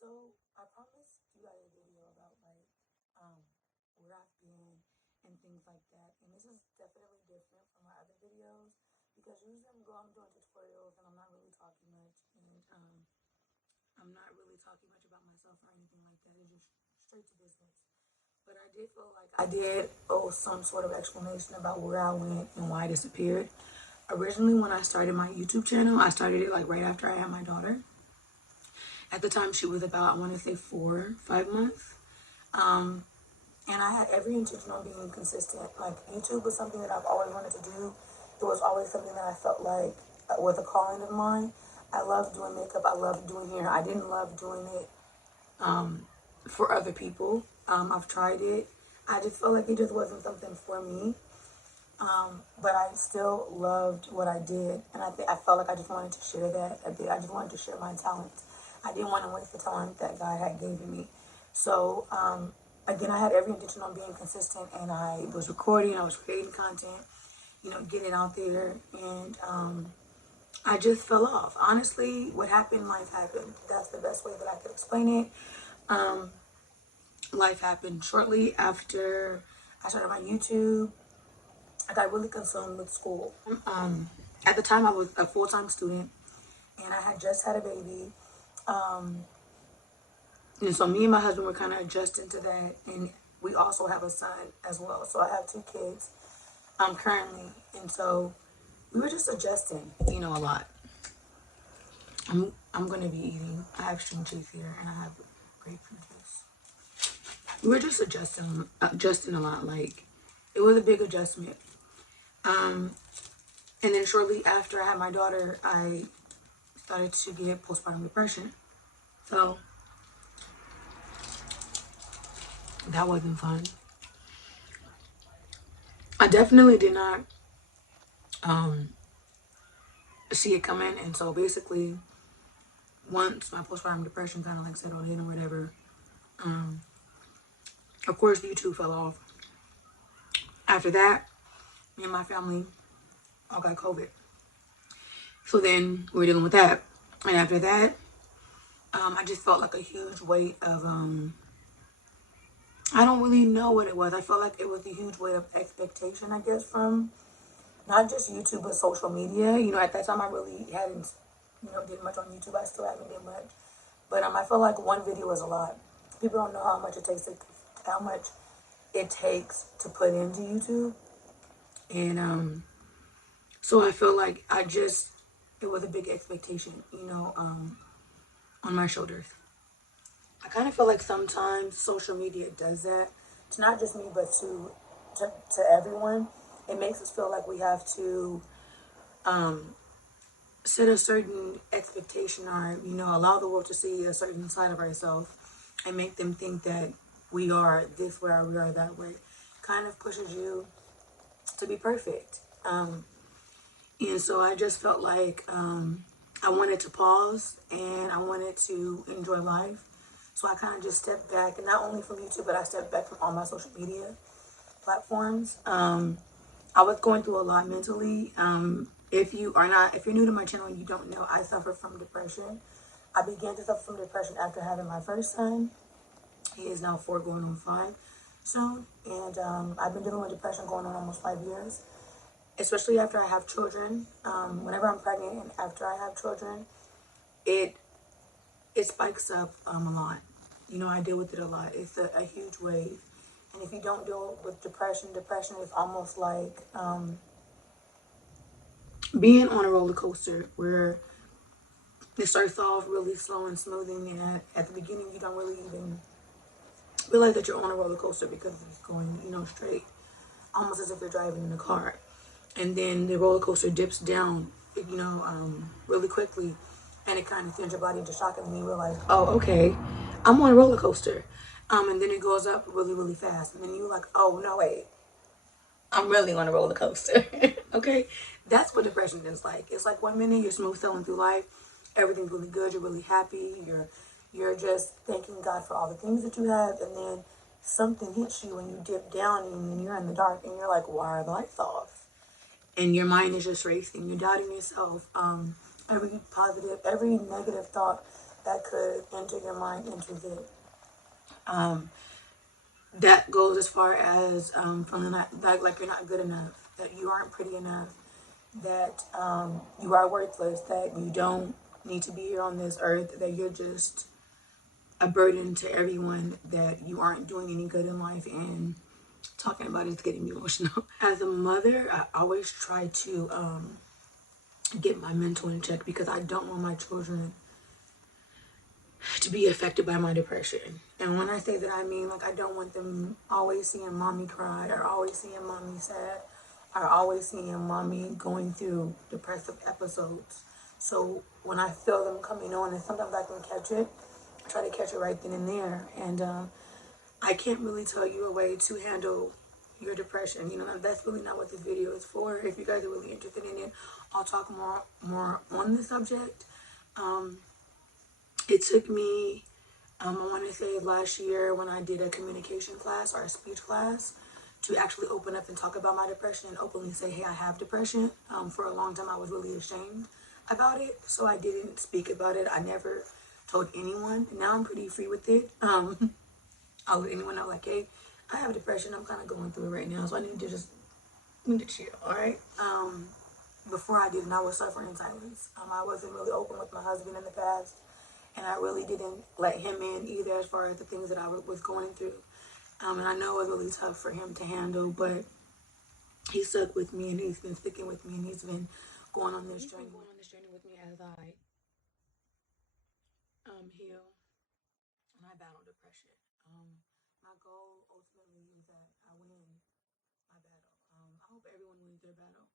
So I promised you guys a video about um where I've been and things like that. And this is definitely different from my other videos because usually I'm doing tutorials and I'm not really talking much and I'm not really talking much about myself or anything like that. It's just straight to business. But I did feel like I did owe some sort of explanation about where I went and why I disappeared. Originally, when I started my YouTube channel, I started it like right after I had my daughter. At the time, she was about, I want to say 4, 5 months. Um, and I had every intention on being consistent. Like, YouTube was something that I've always wanted to do. It was always something that I felt like was a calling of mine. I loved doing makeup. I loved doing hair. I didn't love doing it for other people. I've tried it. I just felt like it just wasn't something for me. But I still loved what I did, and I felt like I just wanted to share that a bit. I just wanted to share my talents. I didn't want to waste the talent that God had given me. So again, I had every intention on being consistent, and I was recording, I was creating content, getting it out there, and I just fell off. Honestly, what happened, life happened. That's the best way that I could explain it. Um, Life happened shortly after I started my YouTube. I got really consumed with school. At the time, I was a full-time student, and I had just had a baby. Um, and so me and my husband were kind of adjusting to that, and we also have a son as well. So I have 2 kids currently, and so we were just adjusting, a lot. I'm gonna be eating. I have string cheese here, and I have grapefruit juice. We were just adjusting a lot. Like, it was a big adjustment. Um, and then shortly after I had my daughter, I started to get postpartum depression. So that wasn't fun. I definitely did not um, see it coming. And so basically, once my postpartum depression kind of like settled in or whatever, um, of course, YouTube fell off. After that, me and my family all got COVID. So then we were dealing with that. And after that, I just felt like a huge weight of, I don't really know what it was. I felt like it was a huge weight of expectation, I guess, from not just YouTube, but social media. At that time, I really hadn't, did much on YouTube. I still haven't did much. But I feel like one video is a lot. People don't know how much it takes to put into YouTube. And so I feel like it was a big expectation, on my shoulders. I kind of feel like sometimes social media does that to not just me, but to everyone. It makes us feel like we have to set a certain expectation or, allow the world to see a certain side of ourselves and make them think that we are this way or we are that way. Kind of pushes you to be perfect. And so I just felt like I wanted to pause and I wanted to enjoy life. So I kind of just stepped back, and not only from YouTube, but I stepped back from all my social media platforms. I was going through a lot mentally. If you're new to my channel and you don't know, I suffer from depression. I began to suffer from depression after having my first son. He is now 4 going on 5 soon. And I've been dealing with depression going on almost 5 years, especially after I have children. Whenever I'm pregnant and after I have children, it spikes up a lot. I deal with it a lot. It's a huge wave. And if you don't deal with depression is almost like being on a roller coaster where it starts off really slow and smoothing, and at the beginning you don't really even realize that you're on a roller coaster because it's going, straight, almost as if you're driving in a car. And then the roller coaster dips down, really quickly, and it kind of sends your body into shock, and then you realize, oh, okay, I'm on a roller coaster. And then it goes up really, really fast, and then you're like, oh no, wait, I'm really on a roller coaster. Okay, that's what depression is like. It's like one minute you're smooth sailing through life, everything's really good, you're really happy, you're just thanking God for all the things that you have, and then something hits you and you dip down and you're in the dark and you're like, why are the lights off? And your mind is just racing. You're doubting yourself. Every negative thought that could enter your mind enters it. That goes as far as feeling like you're not good enough, that you aren't pretty enough, that you are worthless, that you don't need to be here on this earth, that you're just a burden to everyone, that you aren't doing any good in life. And talking about it's getting me emotional. As a mother, I always try to get my mental in check because I don't want my children to be affected by my depression. And when I say that, I mean, like, I don't want them always seeing mommy cry, or always seeing mommy sad, or always seeing mommy going through depressive episodes. So when I feel them coming on, and sometimes I can catch it, I try to catch it right then and there. And I can't really tell you a way to handle your depression. You know, that's really not what this video is for. If you guys are really interested in it, I'll talk more on the subject. It took me, I want to say last year when I did a communication class or a speech class, to actually open up and talk about my depression and openly say, hey, I have depression. For a long time, I was really ashamed about it, so I didn't speak about it. I never told anyone. Now I'm pretty free with it. I'll let anyone know, like, hey, I have depression. I'm kind of going through it right now, so I need to chill, all right? Before I didn't, I was suffering in silence. I wasn't really open with my husband in the past, and I really didn't let him in either as far as the things that I was going through. And I know it was really tough for him to handle, but he stuck with me, and he's been sticking with me, and he's been going on this journey with me as I heal and I battle depression. My goal ultimately is that I win my battle. I hope everyone wins their battle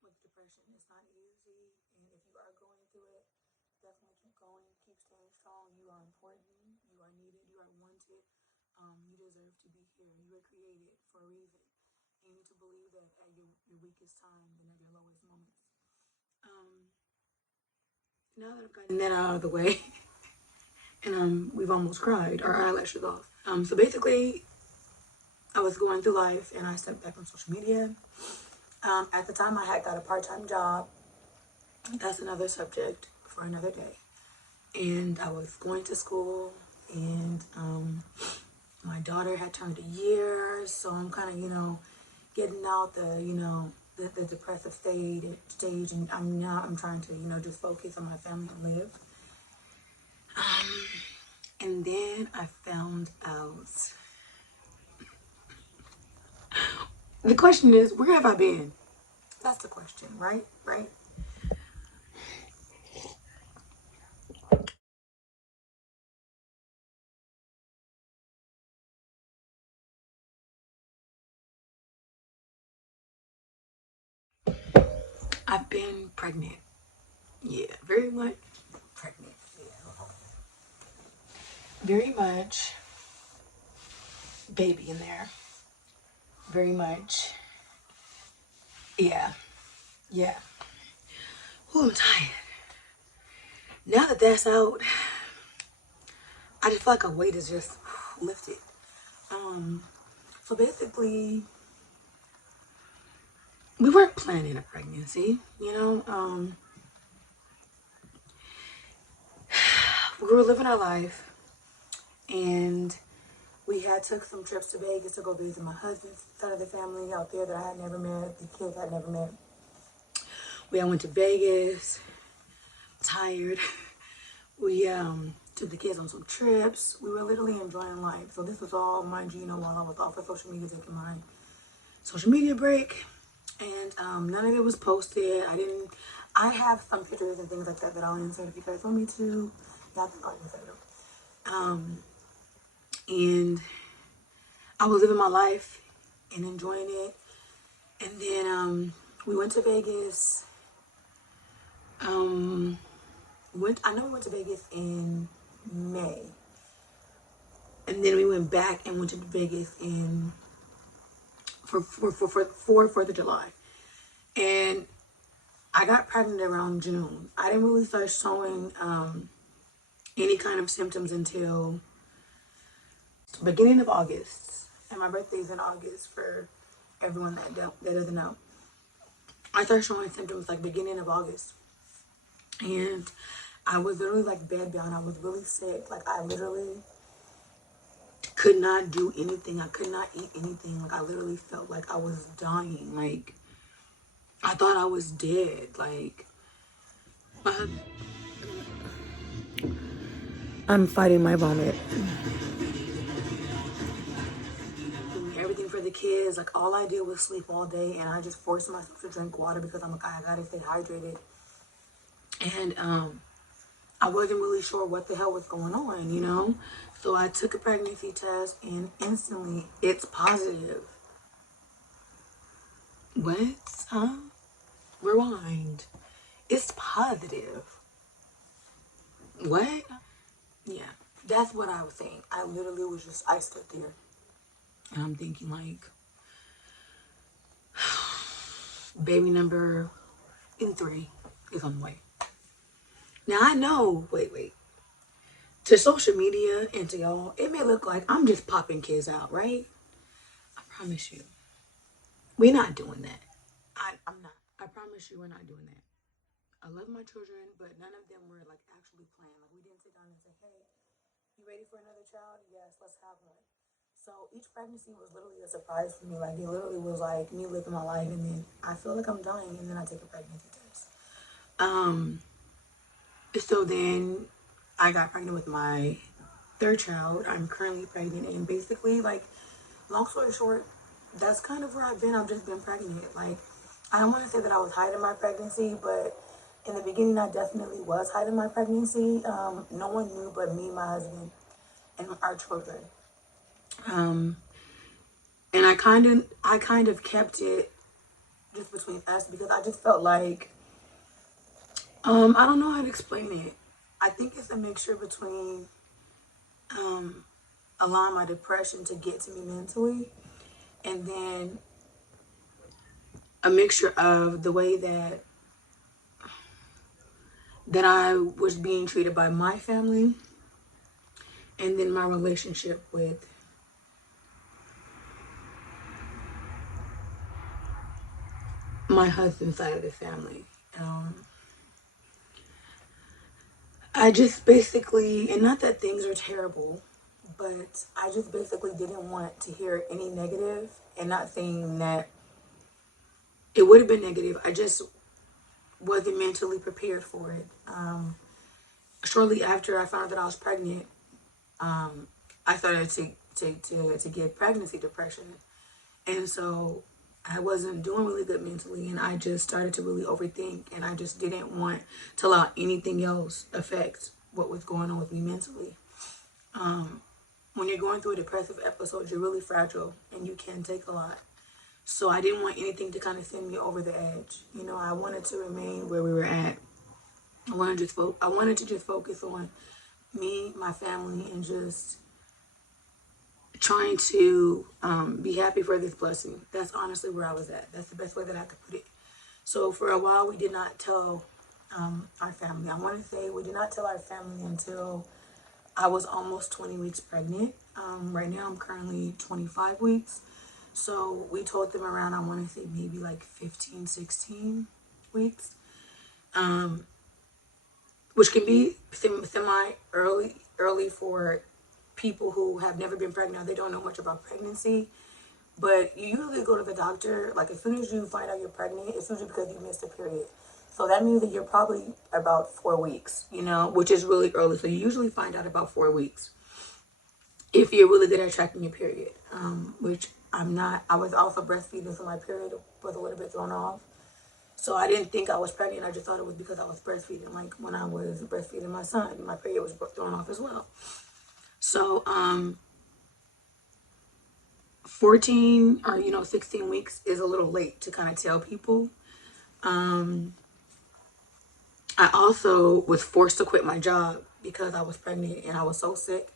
with depression. It's not easy, and if you are going through it, definitely keep going, keep staying strong. You are important, you are needed, you are wanted. You deserve to be here. You were created for a reason. You need to believe that at your weakest time and at your lowest moments. Now that I've gotten that out of the way, and we've almost cried our eyelashes off. So basically, I was going through life, and I stepped back on social media. At the time, I had got a part-time job. That's another subject for another day. And I was going to school, and my daughter had turned a year, so I'm kind of, getting out the depressive stage, and I'm trying to, just focus on my family and live. And then I found out. The question is, where have I been? That's the question, right? Right? I've been pregnant. Yeah, very much pregnant. Yeah. Very much baby in there. Very much. Yeah. Yeah. Oh, I'm tired. Now that that's out, I just feel like a weight is just lifted. So basically, we weren't planning a pregnancy, we were living our life, and we had took some trips to Vegas to go visit my husband's side of the family out there that I had never met, the kids I had never met. We all went to Vegas, tired. We took the kids on some trips. We were literally enjoying life. So this was all, mind you, while I was off of social media, taking my social media break. And none of it was posted. I have some pictures and things like that I'll insert if you guys want me to. Yeah, I think I'll insert them. And I was living my life and enjoying it. And then we went to Vegas. I know we went to Vegas in May. And then we went back and went to Vegas for 4th of July. And I got pregnant around June. I didn't really start showing any kind of symptoms until the beginning of August. And my birthday's in August for everyone that doesn't know. I started showing symptoms like beginning of August. And I was literally like bedbound. I was really sick. Like I literally could not do anything. I could not eat anything. Like I literally felt like I was dying. Like I thought I was dead. Like I'm fighting my vomit. Doing everything for the kids. Like all I did was sleep all day, and I just forced myself to drink water because I'm like, I gotta stay hydrated. And I wasn't really sure what the hell was going on, you know? So I took a pregnancy test, and instantly it's positive. What? Huh? Rewind. It's positive. What? Yeah, that's what I was saying. I literally was just, I stood there and I'm thinking like, baby number 3 is on the way. Now I know, wait. To social media and to y'all, it may look like I'm just popping kids out, right? I promise you, we're not doing that. I'm not. I promise you, we're not doing that. I love my children, but none of them were like actually planned. Like we didn't sit down and say, hey, you ready for another child? Yes, let's have one. So each pregnancy was literally a surprise for me. Like it literally was like me living my life, and then I feel like I'm dying, and then I take a pregnancy test. Um. So then I got pregnant with my third child. I'm currently pregnant, and basically, like, long story short, that's kind of where I've been. I've just been pregnant. Like, I don't want to say that I was hiding my pregnancy, but in the beginning, I definitely was hiding my pregnancy. No one knew but me, my husband, and our children. Um, and I kind of kept it just between us because I just felt like, I don't know how to explain it. I think it's a mixture between allowing my depression to get to me mentally, and then a mixture of the way that I was being treated by my family, and then my relationship with my husband's side of the family. I just basically, and not that things are terrible, but I just basically didn't want to hear any negative, and not saying that it would have been negative. I just wasn't mentally prepared for it. Shortly after I found out that I was pregnant, I started to get pregnancy depression. And so I wasn't doing really good mentally, and I just started to really overthink, and I just didn't want to allow anything else affect what was going on with me mentally. When you're going through a depressive episode, you're really fragile and you can take a lot. So I didn't want anything to kind of send me over the edge. You know, I wanted to remain where we were at. I wanted to just focus on me, my family, and just trying to be happy for this blessing. That's honestly where I was at. That's the best way that I could put it. So for a while, we did not tell our family. I want to say we did not tell our family until I was almost 20 weeks pregnant. Right now, I'm currently 25 weeks. So we told them around, I want to say maybe like 15, 16 weeks, which can be semi early for people who have never been pregnant. They don't know much about pregnancy. But you usually go to the doctor, like as soon as you find out you're pregnant, it's usually because you missed a period. So that means that you're probably about 4 weeks, you know, which is really early. So you usually find out about 4 weeks if you're really good at tracking your period, which I'm not. I was also breastfeeding, so my period was a little bit thrown off. So I didn't think I was pregnant. I just thought it was because I was breastfeeding. Like when I was breastfeeding my son, my period was thrown off as well. So 14 or 16 weeks is a little late to kind of tell people. I also was forced to quit my job because I was pregnant and I was so sick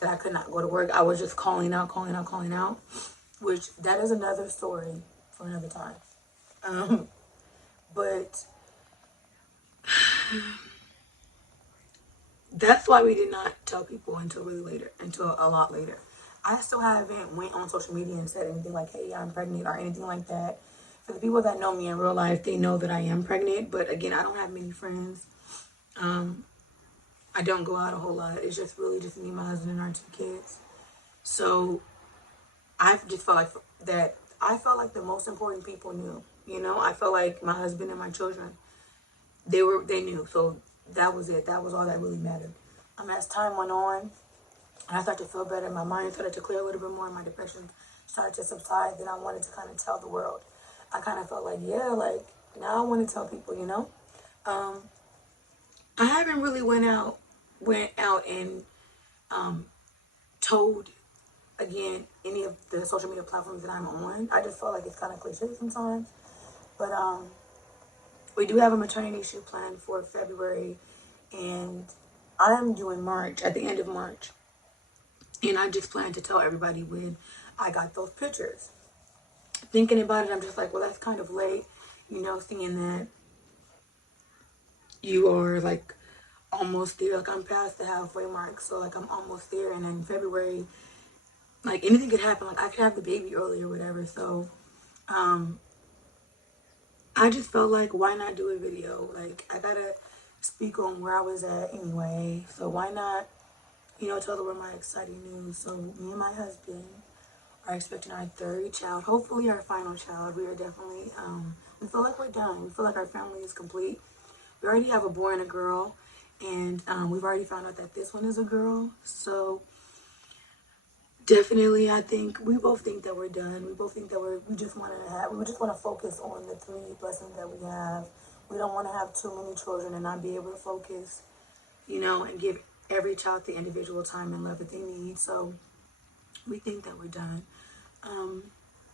that I could not go to work. I was just calling out, which that is another story for another time. But that's why we did not tell people until really later, until a lot later. I still haven't went on social media and said anything like, hey, I'm pregnant or anything like that. For the people that know me in real life, they know that I am pregnant. But again, I don't have many friends. I don't go out a whole lot. It's just really just me, my husband, and our 2 kids. So I just felt like that. I felt like the most important people knew. You know, I felt like my husband and my children, they knew. So that was it. That was all that really mattered. As time went on, and I started to feel better. My mind started to clear a little bit more. My depression started to subside. Then I wanted to kind of tell the world. I kind of felt like, yeah, like now I want to tell people, you know. I haven't really went out and told again any of the social media platforms that I'm on. I just felt like it's kind of cliche sometimes, but we do have a maternity shoot planned for February, and I am doing March at the end of March, and I just plan to tell everybody when I got those pictures. Thinking about it, I'm just like, well, that's kind of late, you know, seeing that you are like almost there. Like I'm past the halfway mark, so like I'm almost there, and in February, like anything could happen. Like I could have the baby early or whatever. So I just felt like, why not do a video? Like I gotta speak on where I was at anyway, so why not, you know, tell the world my exciting news. So me and my husband are expecting our third child, hopefully our final child. We are definitely we feel like we're done. We feel like our family is complete. We already have a boy and a girl, and we've already found out that this one is a girl. So definitely, I think we both think that we're done. We both think that we just want to focus on the 3 blessings that we have. We don't want to have too many children and not be able to focus, you know, and give every child the individual time and love that they need. So we think that we're done.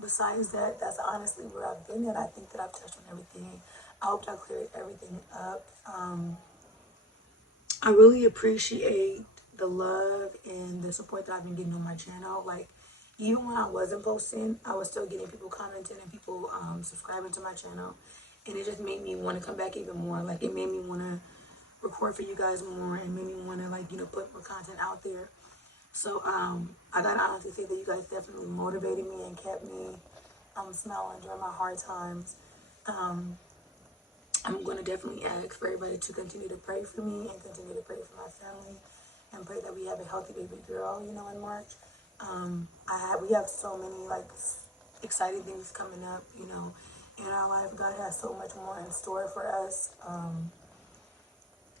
Besides that, that's honestly where I've been at. I think that I've touched on everything. I hope I cleared everything up. I really appreciate the love and the support that I've been getting on my channel. Like, even when I wasn't posting, I was still getting people commenting and people subscribing to my channel. And it just made me want to come back even more. Like, it made me want to record for you guys more and made me want to, like, you know, put more content out there. So, I gotta honestly say that you guys definitely motivated me and kept me smiling during my hard times. I'm going to definitely ask for everybody to continue to pray for me and continue to pray for my family and pray that we have a healthy baby girl, you know, in March. We have so many like exciting things coming up, you know, in our life. God has so much more in store for us.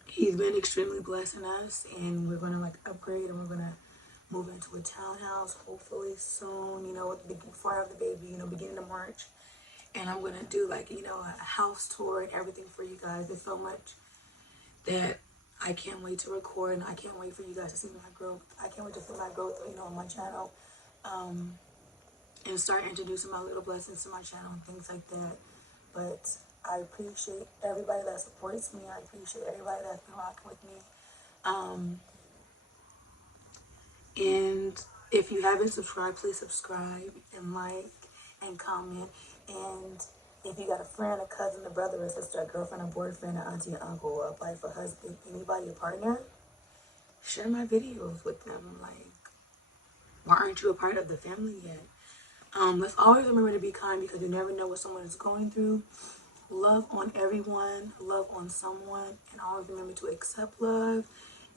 He's been extremely blessing us, and we're going to like upgrade, and we're going to move into a townhouse hopefully soon, you know, before I have the baby, you know, beginning of March. And I'm going to do like, you know, a house tour and everything for you guys. There's so much that I can't wait to record, and I can't wait for you guys to see my growth. I can't wait to see my growth, you know, on my channel, and start introducing my little blessings to my channel and things like that. But I appreciate everybody that supports me. I appreciate everybody that's been rocking with me. And if you haven't subscribed, please subscribe and like and comment. And if you got a friend, a cousin, a brother, a sister, a girlfriend, a boyfriend, an auntie, an uncle, a wife, a husband, anybody, a partner, share my videos with them. Like, why aren't you a part of the family yet? Let's always remember to be kind, because you never know what someone is going through. Love on everyone, love on someone, and always remember to accept love.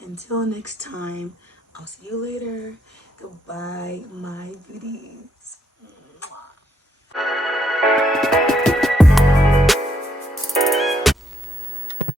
Until next time, I'll see you later. Goodbye, my beauties.